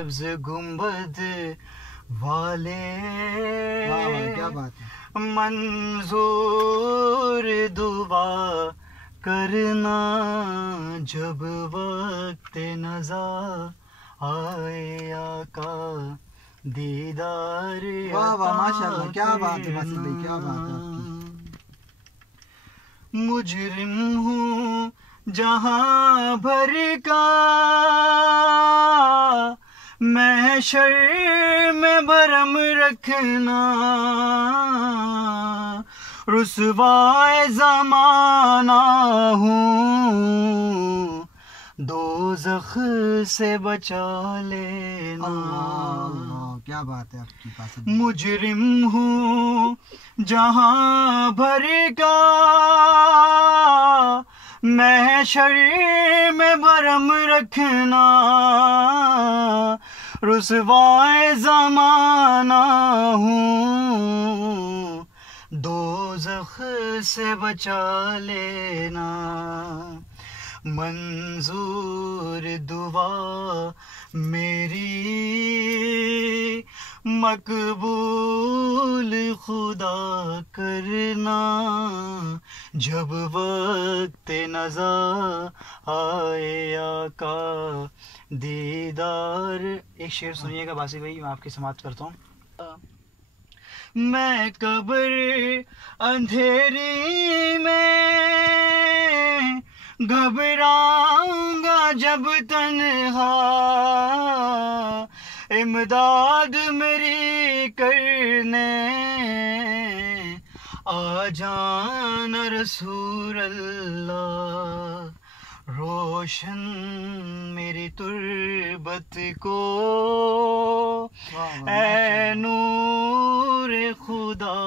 سبز گنبد والے کیا بات ہے. منظور دعا کرنا جب وقت نظر آئے آقا دیدار واہ واہ ماشاء اللہ, کیا بات ہے باسط بھائی, کیا بات ہے آپ کی. مجرم ہوں جہاں بھر کا محشر میں بھرم رکھنا رسوائے زمانہ ہوں دوزخ سے بچا لینا. اللہ, کیا بات ہے آپ کی باسط بھائی. مجرم ہوں جہاں بھر کا محشر میں بھرم رکھنا رسوائے زمانہ ہوں دوزخ سے بچا لینا. منظور دعا میری مقبول خدا کرنا جب وقت نظر آئے آقا دیدار. ایک شعر سنیے گا باسی بھائی, میں آپ کی سماعت کرتا ہوں. میں قبر اندھیری میں گھبراؤں گا جب تنہا امداد میری کرنے آ جانا رسول اللہ. روشن میری تربت کو اے نور خدا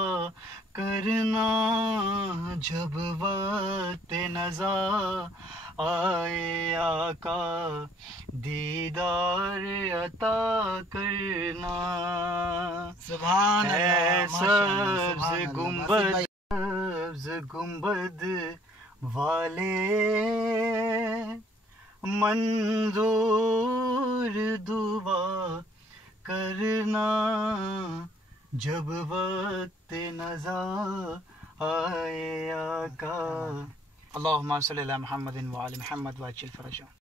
کرنا جب وقت نظر آئے آقا دیدار عطا کرنا. سبحان اے اللہ, سبز گنبد والے منظور دعا کرنا جب وقت نظر آئے آقا. اللہم صلی علی محمد وعلی محمد وعجل فرجہ.